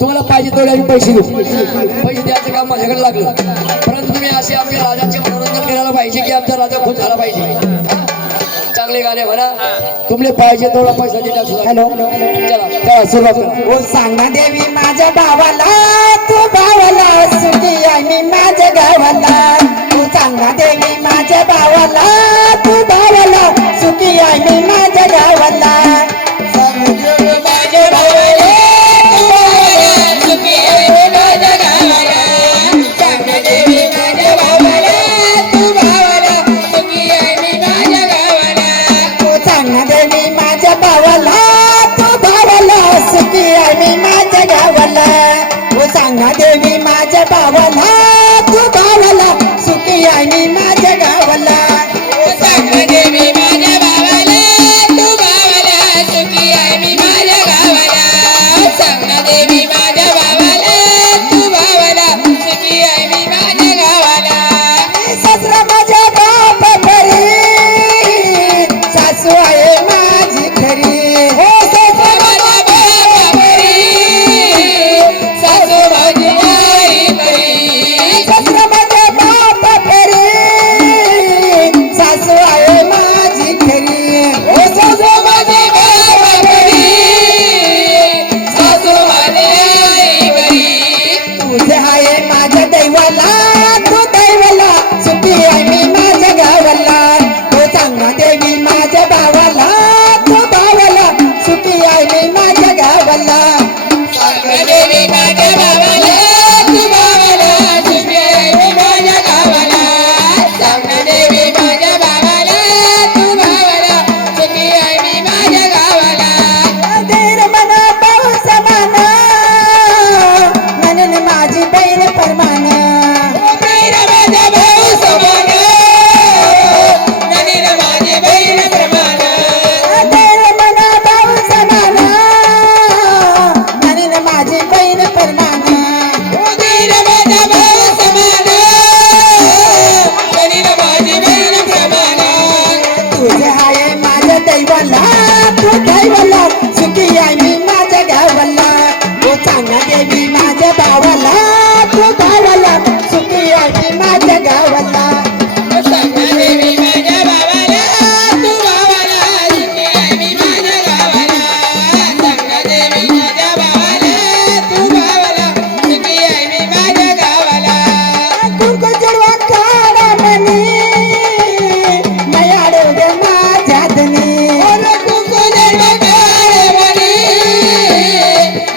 तुम्हाला पाहिजे तेवढे आम्ही पैसे देऊ. पैसे द्यायचं काम माझ्याकडे लागलं, परंतु तुम्ही असे आमच्या राजाचे मनोरंजन करायला पाहिजे की आमचा राजा खुश झाला पाहिजे. चांगले गाणे म्हणा, तुमले पाहिजे तेवढा पैसा देतात. हॅलो, चला चला सुरुवात करा. ओ सांगा देवी माझ्या भावाला, तू भावाला सुखी आहे मी माझ्या गावाला. तू सांगा देवी माझ्या भावाला, तू भावाला सुखी आहे मी माझ्या गावाला. देवी माझ्या भावाला, तू भावाला सुखी आहे मी माझ्या गावाला. सांगा देवी माझ्या भावाला, तू भावाला सुखी आहे मी माझ्या गावाला. सांगा देवी माझ्या भावाला, तू भावाला सुखी आहे मी माझ्या गावाला. सासरा माझ्या बाप घरी, सासू आहे माझी खरी. हो सासरा माझ्या बाप घरी, सासू माझी आई घरी. सासरा माझ्या बाप घरी, सासू आहे माझी खरी. हो सासू माझ्या बाप घरी, सासू माझी आई घरी. तुझे आहे माझ्या दैवाला, तू दैवाला सुखी आहे मी माझ्या गावाला. तो सांगा देवी माझ्या भावाला, तू भावाला सुखी आहे मी माझ्या गावाला. सांगा देवी माझ्या भावाला, तू भावाला सुखी आहे मी माझ्या गावाला. सांगा देवी माझ्या भावाला, तू भावाला सुखी आहे मी माझ्या गावाला. देर मना भाऊ समान, म्हणून माझी बहीण परमान. बहीण माझा भाऊ समान, नवीन माझी बहीण प्रमाण. देर मना भाऊ समान, म्हणून माझी बहीण परमान. बहीण माझा भाऊ समान, नवीन माझी बहीण प्रमाण. तुझे आहे माझ्या दैवाला, तू दैवाला सुखी आहे मी माझ्या गावाला. तू सांगा देवी माझ्या भावाला, तू भावाला सुखी आहे मी माझ्या गावाला. सांगा देवी माझ्या भावाला, तू भावाला सुखी आहे मी माझ्या गावाला. सांगा देवी माझ्या भावाला, तू भावाला सुखी आहे मी माझ्या गावाला. कुंकू जडवा काढा म्हणी, मयाडू ग माझ्या धनी. कुंकू जन्म काळ म्हणी,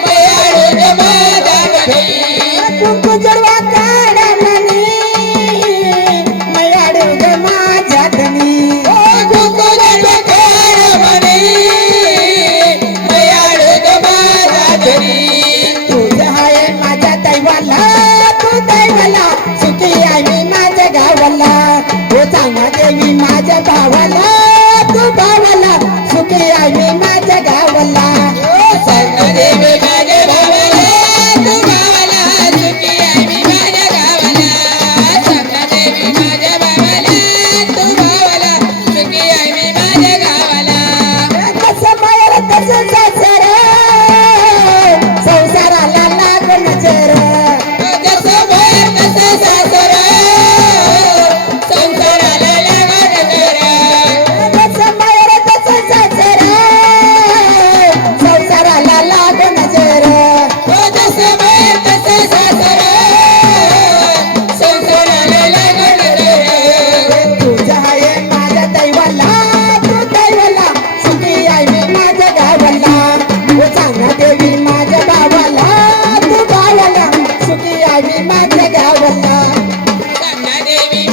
मयाळू ग माझा म्हणी. कुंकू जडवा काढा म्हणी, मयाडू ग माझ्या धनी. कुंकू जन्म काळ म्हणी, मयाळू ग माझा धनी. तुझं आहे माझ्या दैवाला, तू दैवाला सुखी आहे मी माझ्या गावाला. हो सांगा देवी माझ्या भावाला, तू भावाला सुखी आहे मी माझ्या गावाला. सांगा देवी माझ्या भावाला, तू भावाला सुखी आहे मी माझ्या गावाला. सांगा देवी माझ्या भावाला, तू भावाला सुखी आहे मी माझ्या गावाला. कसं मायर तसं सासर, संसाराला लागून जर. जसं बाहेर तसं सासर, संसाराला लागण जर. कसं मायर तसं सासर, संसाराला लागून जर. जसं बाहेर तसं सासर, संसाराला लागण जर. तुझं आहे माझ्या दैवाला, तू दैवाला सुखी आहे मी माझ्या गावाला. हो सांगा देवी माझ्या भावाला, तू भावाला सुखी आहे मी माझ्या गावाला. सांगा देवी